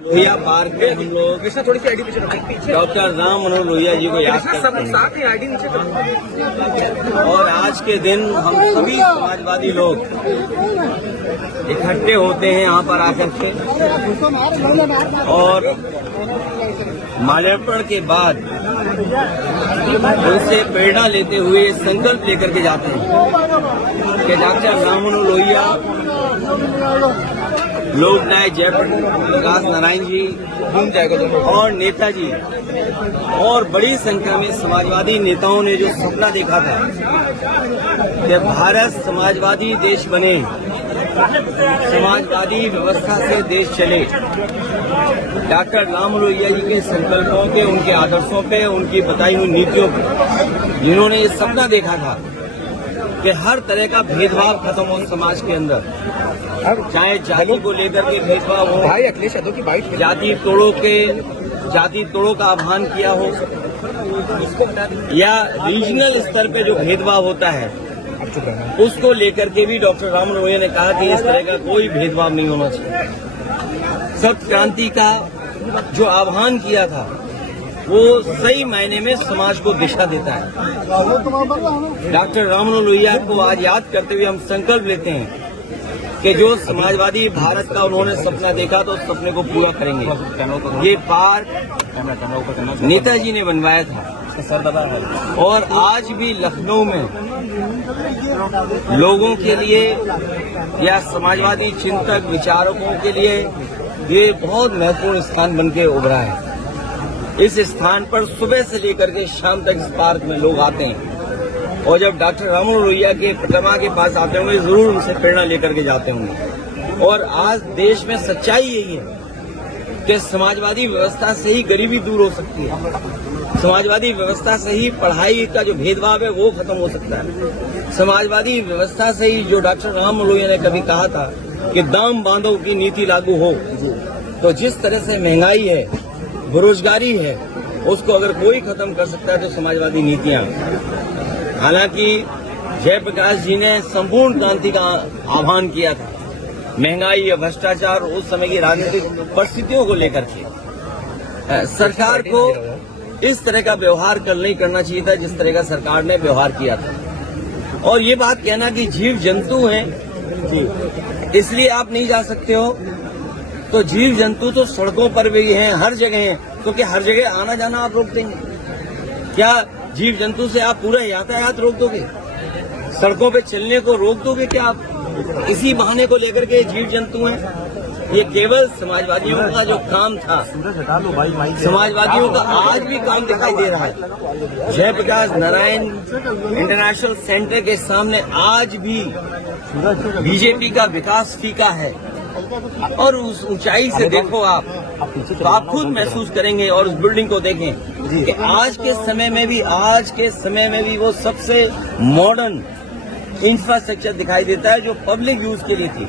Lohia park में हम लोग थोड़ी सी आईडी पीछे डॉक्टर राम मनोहर लोहिया जी को याद करते हैं। आईडी नीचे और आज के दिन हम सभी समाजवादी लोग इकट्ठे होते हैं यहाँ पर आकर के और माल्यार्पण के बाद उनसे प्रेरणा लेते हुए संकल्प लेकर के जाते हैं कि डॉक्टर राम मनोहर लोहिया, लोकनायक जयप्रकाश नारायण जी और नेताजी और बड़ी संख्या में समाजवादी नेताओं ने जो सपना देखा था कि भारत समाजवादी देश बने, समाजवादी व्यवस्था से देश चले, डॉक्टर राम लोहिया जी के संकल्पों पे, उनके आदर्शों पे, उनकी बताई हुई नीतियों पे जिन्होंने ये सपना देखा था कि हर तरह का भेदभाव खत्म हो समाज के अंदर, चाहे जाति को लेकर के भेदभाव हो, भाई अखिलेश यादव की बाइट, जाति तोड़ों का आह्वान किया हो, या रीजनल स्तर पे जो भेदभाव होता है उसको लेकर के भी डॉक्टर राम लोहिया ने कहा कि इस तरह का कोई भेदभाव नहीं होना चाहिए। सत्य क्रांति का जो आह्वान किया था वो सही मायने में समाज को दिशा देता है। डॉक्टर राम मनोहर लोहिया को आज याद करते हुए हम संकल्प लेते हैं कि जो समाजवादी भारत का उन्होंने सपना देखा तो उस सपने को पूरा करेंगे। ये पार्क नेताजी ने बनवाया था और आज भी लखनऊ में लोगों के लिए या समाजवादी चिंतक विचारकों के लिए ये बहुत महत्वपूर्ण स्थान बनके उभरा है। इस स्थान पर सुबह से लेकर के शाम तक इस पार्क में लोग आते हैं और जब डॉक्टर राम मनोहर लोहिया के प्रतिमा के पास आते होंगे जरूर उनसे प्रेरणा लेकर के जाते होंगे। और आज देश में सच्चाई यही है कि समाजवादी व्यवस्था से ही गरीबी दूर हो सकती है, समाजवादी व्यवस्था से ही पढ़ाई का जो भेदभाव है वो खत्म हो सकता है, समाजवादी व्यवस्था से ही जो डॉक्टर राम मनोहर लोहिया ने कभी कहा था कि दाम बांधो की नीति लागू हो, तो जिस तरह से महंगाई है, बेरोजगारी है, उसको अगर कोई खत्म कर सकता है तो समाजवादी नीतियां। हालांकि जयप्रकाश जी ने संपूर्ण क्रांति का आह्वान किया था, महंगाई या भ्रष्टाचार उस समय की राजनीतिक परिस्थितियों को लेकर के सरकार को इस तरह का व्यवहार कल नहीं करना चाहिए था जिस तरह का सरकार ने व्यवहार किया था। और ये बात कहना कि जीव जंतु हैं इसलिए आप नहीं जा सकते हो, तो जीव जंतु तो सड़कों पर भी हैं, हर जगह हैं, तो क्या हर जगह आना जाना आप रोक देंगे? क्या जीव जंतु से आप पूरा यातायात रोक दोगे? सड़कों पे चलने को रोक दोगे क्या आप? इसी बहाने को लेकर के जीव जंतु हैं। ये केवल समाजवादियों का जो काम था, समाजवादियों का आज भी काम दिखाई दे रहा है। जयप्रकाश नारायण इंटरनेशनल सेंटर के सामने आज भी बीजेपी का विकास फीका है और उस ऊंचाई से देखो आप तो आप खुद महसूस करेंगे और उस बिल्डिंग को देखें कि आज के समय में भी वो सबसे मॉडर्न इंफ्रास्ट्रक्चर दिखाई देता है जो पब्लिक यूज के लिए थी।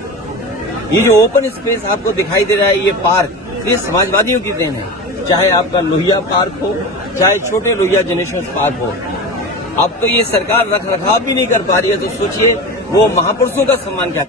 ये जो ओपन स्पेस आपको दिखाई दे रहा है, ये पार्क, ये समाजवादियों की देन है। चाहे आपका लोहिया पार्क हो, चाहे छोटे लोहिया जनेश्वर पार्क हो। अब तो ये सरकार रख रखाव भी नहीं कर पा रही है, तो सोचिए वो महापुरुषों का सम्मान क्या